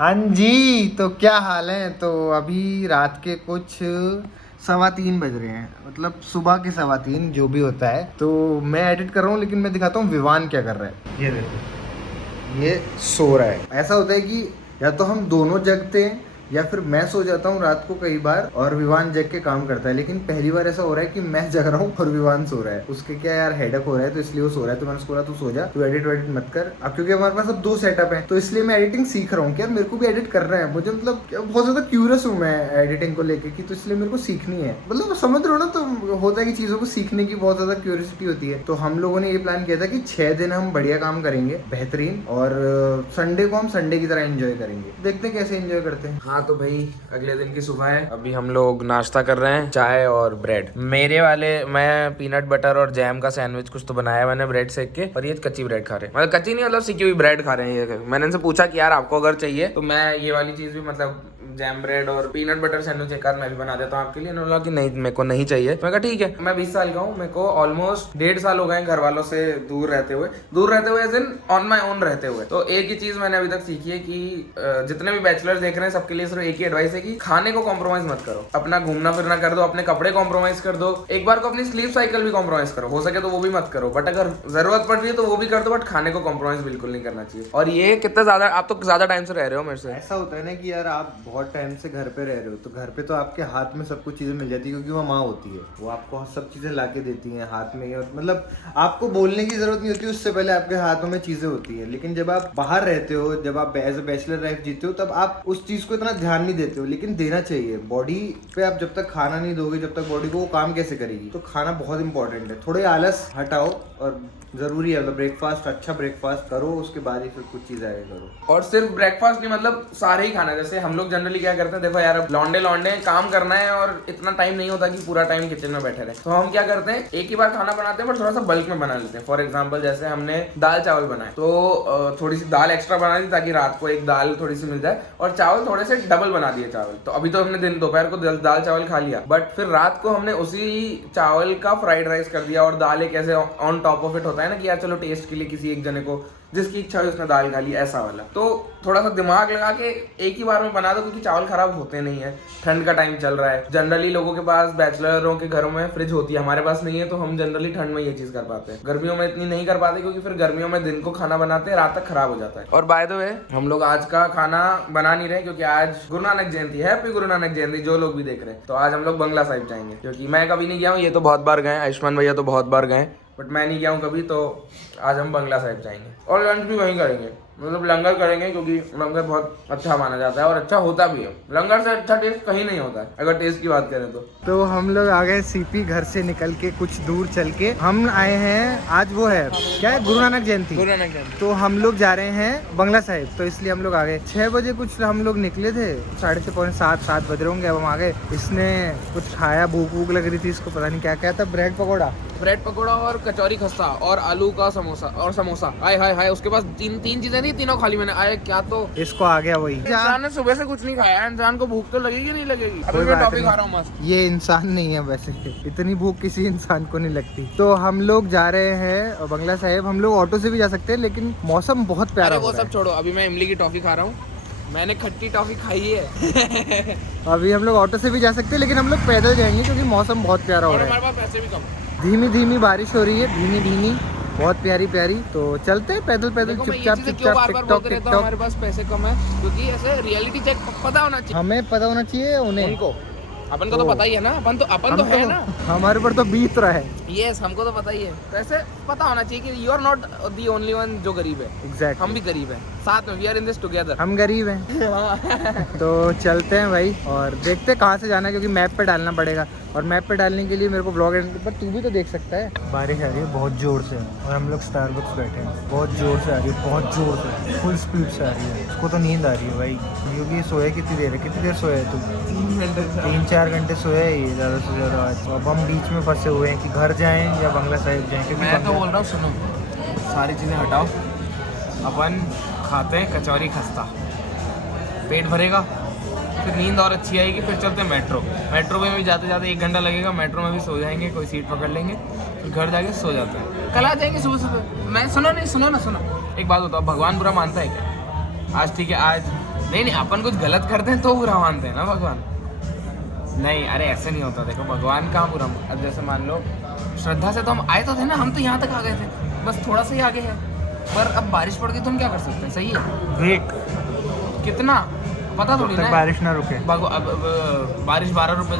हाँ जी, तो क्या हाल है। तो अभी रात के कुछ 3:15 बज रहे हैं, मतलब सुबह के 3:15 जो भी होता है। तो मैं एडिट कर रहा हूँ, लेकिन मैं दिखाता हूँ विवान क्या कर रहा है। ये देखो, ये सो रहा है। ऐसा होता है कि या तो हम दोनों जगते हैं या फिर मैं सो जाता हूँ रात को कई बार और विवान जग के काम करता है। लेकिन पहली बार ऐसा हो रहा है कि मैं जग रहा हूँ और विवान सो रहा है। उसके क्या यार हेडक हो रहा है, तो इसलिए वो सो रहा है। तो मैंने उसको बोला तू सो जा, तू एडिट वेडिट मत कर अब, क्योंकि हमारे पास अब 2 सेटअप है। तो इसलिए मैं एडिटिंग सीख रहा हूँ कि यार मेरे को भी एडिट करना है। मुझे मतलब बहुत ज्यादा क्यूरियस हूँ मैं एडिटिंग को लेके कि, तो इसलिए मेरे को सीखनी है। मतलब समझ रहे हो ना, तो होता है कि चीजों को सीखने की बहुत ज्यादा क्यूरियोसिटी होती है। तो हम लोगों ने ये प्लान किया था कि 6 दिन हम बढ़िया काम करेंगे, बेहतरीन, और संडे को हम संडे की तरह एंजॉय करेंगे। देखते हैं कैसे एंजॉय करते हैं। हाँ तो भाई, अगले दिन की सुबह है। अभी हम लोग नाश्ता कर रहे हैं, चाय और ब्रेड। मेरे वाले मैं पीनट बटर और जैम का सैंडविच कुछ तो बनाया मैंने ब्रेड सेक के, और ये कच्ची ब्रेड खा रहे हैं। मतलब कच्ची नहीं, मतलब सिकी हुई ब्रेड खा रहे हैं ये। मैंने इनसे पूछा कि यार आपको अगर चाहिए तो मैं ये वाली चीज भी, मतलब जैम ब्रेड और पीनट बटर सैंडविच एक आध मैं भी बना देता हूँ आपके लिए। इन्होंने बोला कि नहीं मेरे को नहीं चाहिए। मैं कहा ठीक है। मैं 20 साल का हूँ, मेरे को ऑलमोस्ट 1.5 साल हो गए घर वालों से दूर रहते हुए as in on my own रहते हुए। तो एक ही चीज मैंने अभी तक सीखी है कि जितने भी बैचलर्स देख रहे हैं सबके लिए सिर्फ एक ही एडवाइस है कि खाने को कॉम्प्रोमाइज मत करो। अपना घूमना फिरना कर दो, अपने कपड़े कॉम्प्रोमाइज कर दो, एक बार को अपनी स्लीप साइकिल भी कॉम्प्रोमाइज करो, हो सके तो वो भी मत करो। बट अगर जरूरत पड़ रही है तो वो भी कर दो, बट खाने को कॉम्प्रोमाइज बिल्कुल नहीं करना चाहिए। और ये कितना ज्यादा, आप तो ज्यादा टाइम से रह रहे हो मेरे से। ऐसा होता है ना कि यार आप बहुत टाइम से घर पे रह रहे हो, तो घर पे तो आपके हाथ में सब कुछ चीजें मिल जाती है, क्योंकि वो माँ होती है, वो आपको सब चीजें ला के देती हैं हाथ में। मतलब आपको बोलने की जरूरत नहीं होती, उससे पहले आपके हाथों में चीजें होती है। लेकिन जब आप बाहर रहते हो, जब आप एज ए बैचलर लाइफ जीते हो, तब आप उस चीज को इतना ध्यान नहीं देते हो। लेकिन देना चाहिए। बॉडी पे आप जब तक खाना नहीं दोगे, जब तक बॉडी को वो काम कैसे करेगी। तो खाना बहुत इंपॉर्टेंट है। थोड़े आलस हटाओ, और जरूरी है। मतलब ब्रेकफास्ट, अच्छा ब्रेकफास्ट करो, उसके बाद ही फिर कुछ चीज आगे करो। और सिर्फ ब्रेकफास्ट नहीं, मतलब सारे ही खाना। जैसे हम लोग जनरली क्या करते हैं, देखो यार अब लौंडे काम करना है और इतना टाइम नहीं होता कि पूरा टाइम किचन में बैठे रहे। तो हम क्या करते हैं, एक ही बार खाना बनाते हैं, पर थोड़ा सा बल्क में बना लेते हैं। फॉर एग्जाम्पल जैसे हमने दाल चावल बनाए, तो थोड़ी सी दाल एक्स्ट्रा बना दी ताकि रात को एक दाल थोड़ी सी मिल जाए, और चावल थोड़े से डबल बना दिए चावल। तो अभी तो हमने दिन दोपहर को दाल चावल खा लिया, बट फिर रात को हमने उसी चावल का फ्राइड राइस कर दिया। और दाल एक ऐसे ऑन टॉप ऑफ इट होता है ना कि यार चलो टेस्ट के लिए किसी एक जने को जिसकी इच्छा हुई उसने दाल खा ली, ऐसा वाला। तो थोड़ा सा दिमाग लगा के एक ही बार में बना दो, क्योंकि चावल खराब होते नहीं है। ठंड का टाइम चल रहा है, जनरली लोगों के पास, बैचलरों के घरों में फ्रिज होती है, हमारे पास नहीं है। तो हम जनरली ठंड में ये चीज कर पाते हैं, गर्मियों में इतनी नहीं कर पाते, क्योंकि फिर गर्मियों में दिन को खाना बनाते हैं, रात तक खराब हो जाता है। और बाय द वे, हम लोग आज का खाना बना नहीं रहे, क्योंकि आज गुरु नानक जयंती है। हैप्पी गुरु नानक जयंती जो लोग भी देख रहे हैं। तो आज हम लोग बंगला साहिब जाएंगे, क्योंकि मैं कभी नहीं गया हूँ, ये तो बहुत बार गए, आयुष्मान भैया तो बहुत बार गए, बट मैं नहीं गया हूँ कभी। तो आज हम बंगला साहिब जाएंगे और लंच भी वहीं करेंगे, मतलब लंगर करेंगे, क्योंकि लंगर बहुत अच्छा माना जाता है और अच्छा होता भी है। लंगर से अच्छा टेस्ट कहीं नहीं होता है, अगर टेस्ट की बात करें तो हम लोग आ गए सीपी। घर से निकल के कुछ दूर चल के हम आए हैं। आज वो है क्या है, गुरु नानक जयंती। तो हम लोग जा रहे हैं बंगला साहिब, तो इसलिए हम लोग आ गए 6 बजे कुछ हम लोग निकले थे, 6:30 पौने 7 बज रहे होंगे। अब हम आ गए। इसने कुछ खाया, भूख भूख लग रही थी इसको, पता नहीं क्या क्या था। ब्रेड पकौड़ा और कचौरी खस्ता और आलू का समोसा। हाय हाय हाय, उसके पास तीन चीजें थी, तीनों खाली मैंने। आए क्या तो इसको आ गया वही। इंसान ने सुबह से कुछ नहीं खाया, इंसान को भूख तो लगेगी नहीं लगेगी। अभी मैं टॉफी खा रहा हूँ मस्त। ये इंसान नहीं है वैसे, इतनी भूख किसी इंसान को नहीं लगती। तो हम लोग जा रहे हैं बंगला साहिब। हम लोग ऑटो से भी जा सकते हैं, लेकिन मौसम बहुत प्यारा हो रहा है। वो सब छोड़ो, अभी मैं इमली की टॉफी खा रहा हूँ। मैंने खट्टी टॉफी खाई है। अभी हम लोग ऑटो से भी जा सकते हैं, लेकिन हम लोग पैदल जाएंगे, क्योंकि मौसम बहुत प्यारा हो रहा है। हमारे पास पैसे भी कम। धीमी धीमी बारिश हो रही है, धीमी बहुत प्यारी। तो चलते हैं पैदल चुपचाप। हमारे पास पैसे कम है, क्योंकि ऐसे रियलिटी चेक पता होना चाहिए, हमें पता होना चाहिए उनको। अपन को तो पता ही है ना, अपन तो है ना, हमारे ऊपर तो बीत रहा है। यस, हमको तो पता ही है। तो ऐसे पता होना चाहिए कि you are not the only one जो गरीब है। एग्जैक्टली, हम भी गरीब हैं, साथ में we are in this together. हम गरीब हैं। तो चलते हैं भाई, और देखते हैं कहाँ से जाना है, क्योंकि मैप पे डालना पड़ेगा। और मैप पे डालने के लिए मेरे को ब्लॉग पर तू भी तो देख सकता है। बारिश आ रही है बहुत जोर से, और हम लोग स्टारबक्स बैठे हैं। बहुत जोर से आ रही है, बहुत जोर से, फुल स्पीड से आ रही है। उसको तो नींद आ रही है भाई, क्योंकि सोया कितनी देर सोया है तू? 3-4 घंटे सोया है ये, ज़्यादा से ज़्यादा। आज अब हम बीच में फंसे हुए हैं कि घर जाएं या बंगला साहिब जाएं, क्योंकि मैं तो बोल रहा हूँ सुनो, सारी चीज़ें हटाओ, अपन खाते हैं कचौरी खस्ता, पेट भरेगा, फिर नींद और अच्छी आएगी। फिर चलते हैं मेट्रो में भी जाते जाते 1 घंटा लगेगा। मेट्रो में भी सो जाएंगे, कोई सीट पकड़ लेंगे, फिर घर जाके सो जाते हैं। कल आ जाएंगे सुबह। मैं सुनो ना, एक बात बताओ, भगवान बुरा मानता है क्या? आज ठीक है, आज नहीं नहीं, अपन कुछ गलत करते हैं तो बुरा मानते हैं ना भगवान। नहीं अरे ऐसे नहीं होता, देखो भगवान कहाँ बुरा। अब जैसे मान लो श्रद्धा से तो हम आए तो थे ना, हम तो यहाँ तक आ गए थे, बस थोड़ा सा ही आगे है। पर अब बारिश पड़ गई तो हम क्या कर सकते हैं, सही है। वेट कितना पता थोड़ी ना, बारिश ना रुके। अब बारिश 12 रुपए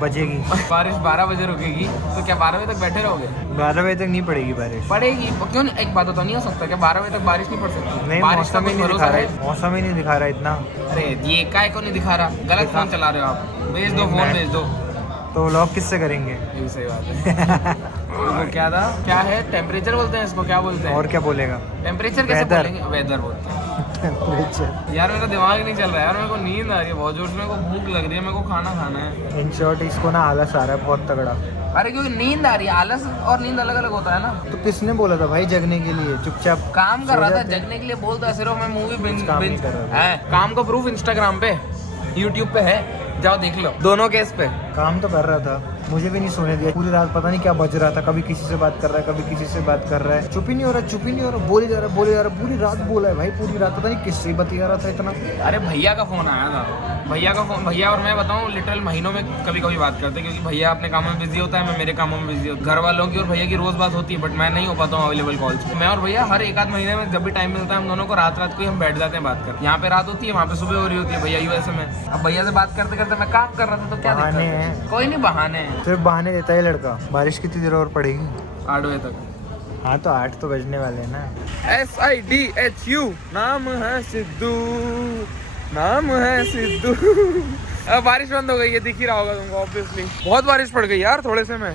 बजेगी। बारिश 12 बजे रुकेगी तो क्या 12 बजे तक बैठे रहोगे? 12 बजे तक नहीं पड़ेगी बारिश। पड़ेगी, क्यों नहीं? एक बात तो नहीं हो सकता क्या 12 बजे तक बारिश नहीं पड़ सकती? नहीं, बारिश का मौसम ही नहीं दिखा रहा है, मौसम ही नहीं दिखा रहा इतना। अरे ये काय को नहीं दिखा रहा, गलत फोन चला रहे हो आप। भेज दो फोन, भेज दो। तो व्लॉग किससे करेंगे? ये भी सही बात है। तो क्या था, क्या है, टेम्परेचर बोलते हैं इसको, क्या बोलते हैं? और क्या बोलेगा? टेम्परेचर कैसे Weather. बोलेंगे? वेदर बोलते हैं। टेम्परेचर। यार मेरा दिमाग नहीं चल रहा है यार, मेरे को नींद आ रही है बहुत जोर से, मेरे को भूख लग रही है, मेरे को खाना खाना है। इन शॉर्ट इसको ना आलस आ रहा है बहुत तगड़ा। अरे क्योंकि नींद आ रही है, आलस और नींद अलग अलग होता है ना। तो किसने बोला था भाई जगने के लिए? चुपचाप काम कर रहा था, जाते हैं। जगने के लिए बोलता सिर्फ मैं मूवी बिंज काम नहीं कर रहा है। काम का प्रूफ इंस्टाग्राम पे, यूट्यूब पे है, जाओ देख लो दोनों केस पे। काम तो कर रहा था, मुझे भी नहीं सोने दिया पूरी रात, पता नहीं क्या बज रहा था, कभी किसी से बात कर रहा है, कभी किसी से बात कर रहा है, चुप ही नहीं हो रहा, चुप ही नहीं हो रहा, बोले जा रहा, बोले जा रहा, पूरी रात बोला है भाई, पूरी रात पता नहीं किससे बतिया रहा था इतना। अरे भैया का फोन आया था, भैया का फोन। भैया और मैं बताऊं लिटरल महीनों में कभी कभी बात करते हैं, क्योंकि भैया अपने कामों में बिजी होता है, मैं मेरे कामों में बिजी हूँ। घर वालों की और भैया की रोज बात होती है, बट मैं नहीं हो पाता हूँ अवेलेबल कॉल्स पे। मैं और भैया हर एक आध महीने में जब भी टाइम मिलता है, हम दोनों को रात को ही हम बैठ जाते हैं बात कर। यहाँ पे रात होती है, वहाँ पे सुबह हो रही होती है, भैया यूएसए में। अब भैया से बात करते करते मैं काम कर रहा था, तो क्या बहाने दिक्कत है? हैं। कोई नहीं, बहाने हैं। सिर्फ बहाने देता है लड़का। बारिश कितनी देर और पड़ेगी? 8 बजे तक। हाँ तो 8 तो बजने वाले हैं ना। SIDHU नाम है सिद्धू, नाम है सिद्धू। अब बारिश बंद हो गई है, दिख ही रहा होगा तुमको ऑब्वियसली। बहुत बारिश पड़ गई यार थोड़े से में,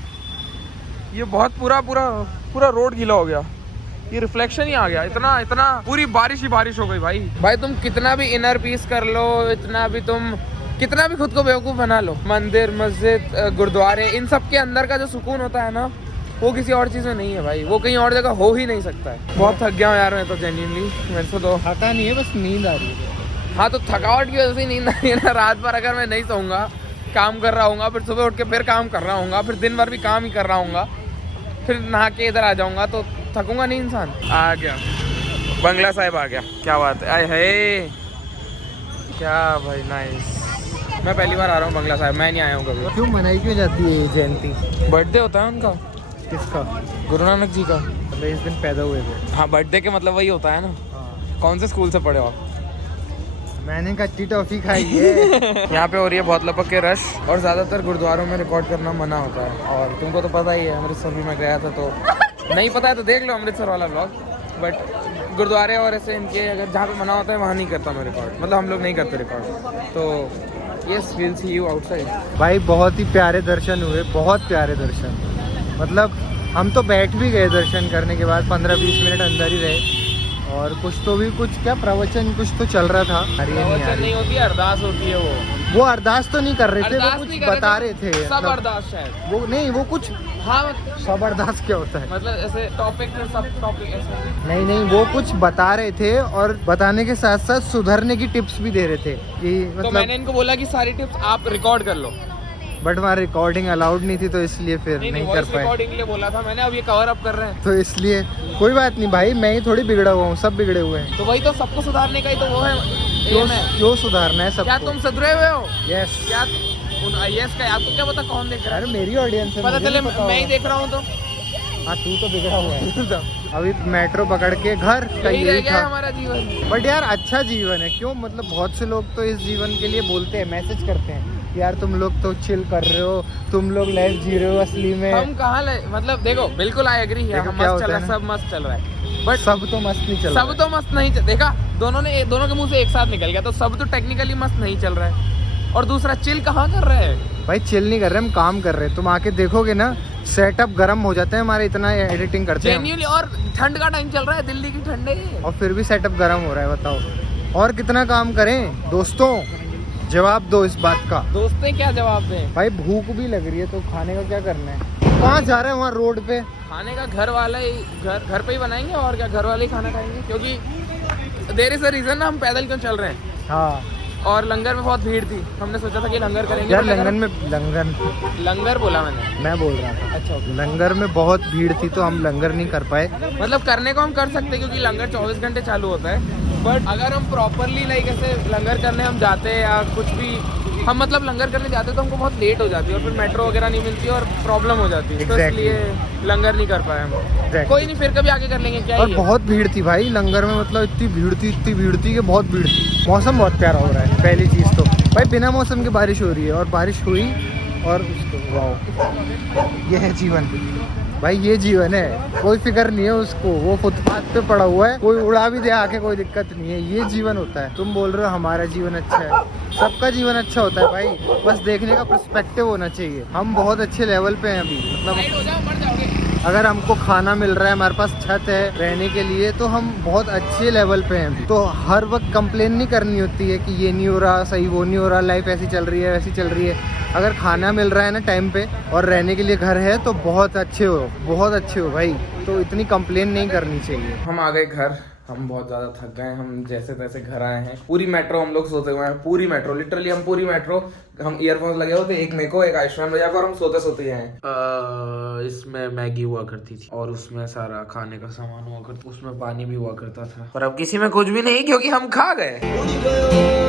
ये बहुत पूरा रोड गीला हो गया, ये रिफ्लेक्शन ही आ गया। इतना पूरी बारिश ही बारिश हो गई भाई तुम कितना भी इनर पीस कर लो, कितना भी खुद को बेवकूफ़ बना लो, मंदिर मस्जिद गुरुद्वारे इन सब के अंदर का जो सुकून होता है ना, वो किसी और चीज़ में नहीं है भाई, वो कहीं और जगह हो ही नहीं सकता है। बहुत थक गया हूँ यार मैं तो, जेन्युइनली मेरे को तो थका नहीं है, बस नींद आ रही है। हाँ तो थकावट की वजह से नींद आ रही है ना। रात भर अगर मैं नहीं सोऊंगा, काम कर रहा हूँ, फिर सुबह उठ के फिर काम कर रहा हूँ, फिर दिन भर भी काम ही कर रहा हूँ, फिर नहा के इधर आ जाऊँगा, तो थकूंगा नहीं इंसान। आ गया बंगला साहिब, आ गया, क्या बात है। आए है क्या भाई, नाइस। मैं पहली बार आ रहा हूँ बंगला साहिब, मैं नहीं आया हूँ कभी। क्यों मनाई क्यों जाती है ये जयंती? बर्थडे होता है उनका। किसका? गुरु नानक जी का। मतलब इस दिन पैदा हुए थे। हाँ, बर्थडे के मतलब वही होता है ना। हाँ। कौन से स्कूल से पढ़े हो? मैंने कच्ची टॉफी खाई है। यहाँ पे हो रही है बहुत लपक के रश, और ज़्यादातर गुरुद्वारों में रिकॉर्ड करना मना होता है। और तुमको तो पता ही है, अमृतसर भी मैं गया था, तो नहीं पता है तो देख लो अमृतसर वाला ब्लॉग। बट गुरुद्वारे और ऐसे इनके अगर जहाँ पे मना होता है वहाँ नहीं करता मैं रिकॉर्ड, मतलब हम लोग नहीं करते रिकॉर्ड। तो yes, will see you outside. भाई बहुत ही प्यारे दर्शन हुए, बहुत प्यारे दर्शन। मतलब हम तो बैठ भी गए दर्शन करने के बाद, 15-20 मिनट अंदर ही रहे, और कुछ क्या प्रवचन कुछ तो चल रहा था। प्रवचन नहीं होती है, अरदास होती है। वो अरदास तो नहीं कर रहे थे, वो अरदास कुछ नहीं कर रहे बता थे, रहे थे। सब मतलब अरदास शायद, वो नहीं, वो कुछ हाँ सब अरदास क्या होता है? मतलब ऐसे टॉपिक में सब टॉपिक ऐसे नहीं, वो कुछ बता रहे थे, और बताने के साथ साथ सुधरने की टिप्स भी दे रहे थे कि तो मतलब। मैंने इनको बोला कि सारी टिप्स आप रिकॉर्ड कर लो, बट वहाँ रिकॉर्डिंग अलाउड नहीं थी, तो इसलिए फिर नहीं कर पाए। रिकॉर्डिंग के लिए बोला था मैंने, अब ये कवर अप कर रहे हैं, तो इसलिए कोई बात नहीं भाई, मैं ही थोड़ी बिगड़ा हुआ हूँ, सब बिगड़े हुए हैं। तो वही तो सबको सुधारने का ही तो वो है। क्यों सुधारना है सबको? क्या तुम सुधरे हुए हो? यस। क्या यस का आपको क्या पता कौन देख रहा है? अरे मेरी ऑडियंस है, पता मुझे चले नहीं पता मैं ही होगा। देख रहा हूँ तो। हाँ तू तो बिगड़ा हुआ है। अभी मेट्रो पकड़ के घर का यही रह यही गया है था। हमारा जीवन। बट यार अच्छा जीवन है, क्यों? मतलब बहुत से लोग तो इस जीवन के लिए बोलते हैं, मैसेज करते हैं, यार तुम लोग तो चिल कर रहे हो, तुम लोग लाइफ जी रहे हो, असली में हम कहाँ मतलब देखो, बिल्कुल आई एग्री है, देखो हम क्या मस्त होता चल रहा है है, ना। सब मस्त चल रहा है, बट सब तो मस्त नहीं चल रहा सब तो मस्त नहीं देखा, दोनों के मुंह से एक साथ निकल गया, तो सब तो टेक्निकली मस्त नहीं चल रहा है। और दूसरा, चिल कहाँ कर रहे हैं भाई? चिल नहीं कर रहे, हम काम कर रहे हैं। तुम आके देखोगे ना, सेटअप गर्म हो जाते हैं हमारे, इतना एडिटिंग करते हैं जेन्युइनली। और ठंड का टाइम चल रहा है, दिल्ली की ठंड है, और फिर भी सेटअप गर्म हो रहा है, बताओ। और कितना काम करें दोस्तों, जवाब दो इस बात का। दोस्तें क्या जवाब दें भाई भूख भी लग रही है, तो खाने का क्या करना है? कहाँ जा रहे हैं? वहाँ रोड पे खाने का घर वाला ही घर पे ही बनाएंगे, और क्या घर वाले ही खाना खाएंगे, क्योंकि देयर इज अ रीजन ना हम पैदल क्यों चल रहे हैं। हाँ और लंगर में बहुत भीड़ थी, हमने सोचा था कि लंगर करेंगे। यार, but अगर- लंगर बोला मैंने। मैं बोल रहा था, अच्छा, लंगर में बहुत भीड़ थी, तो हम लंगर नहीं कर पाए। मतलब करने को हम कर सकते हैं, क्योंकि लंगर 24 घंटे चालू होता है, बट अगर हम प्रॉपरली लाइक ऐसे लंगर करने हम जाते हैं या कुछ भी हम मतलब लंगर करने जाते हैं तो हमको बहुत लेट हो जाती है और फिर मेट्रो वगैरह नहीं मिलती और प्रॉब्लम हो जाती है तो इसलिए लंगर नहीं कर पाए हम। कोई नहीं, फिर कभी आगे कर लेंगे। क्या और ही है। बहुत भीड़ थी भाई लंगर में, मतलब इतनी भीड़ थी कि बहुत भीड़ थी। मौसम बहुत प्यारा हो रहा है पहली चीज़ तो भाई, बिना मौसम के बारिश हो रही है और बारिश हुई और उसको वाओ, ये है जीवन भाई, ये जीवन है। कोई फिक्र नहीं है उसको, वो फुटपाथ पे पड़ा हुआ है, कोई उड़ा भी दे आके कोई दिक्कत नहीं है, ये जीवन होता है। तुम बोल रहे हो हमारा जीवन अच्छा है, सबका जीवन अच्छा होता है भाई, बस देखने का पर्सपेक्टिव होना चाहिए। हम बहुत अच्छे लेवल पे हैं अभी, मतलब अगर हमको खाना मिल रहा है, हमारे पास छत है रहने के लिए, तो हम बहुत अच्छे लेवल पे हैं अभी। तो हर वक्त कंप्लेन नहीं करनी होती है कि ये नहीं हो रहा सही, वो नहीं हो रहा, लाइफ ऐसी चल रही है वैसी चल रही है। अगर खाना मिल रहा है ना टाइम पे और रहने के लिए घर है तो बहुत अच्छे हो भाई, तो इतनी कंप्लेन नहीं करनी चाहिए। हम आ गए घर, हम बहुत ज़्यादा थक गए, हम जैसे तैसे घर आए हैं। पूरी मेट्रो हम लोग सोते हुए हैं, पूरी मेट्रो लिटरली हम पूरी मेट्रो, हम ईयरफोन्स लगे होते, एक मेरे को एक आयुष्मान भैया को, और हम सोते सोते आए हैं। इसमें मैगी हुआ करती थी और उसमें सारा खाने का सामान हुआ करता, उसमें पानी भी हुआ करता था, पर अब किसी में कुछ भी नहीं क्योंकि हम खा गए।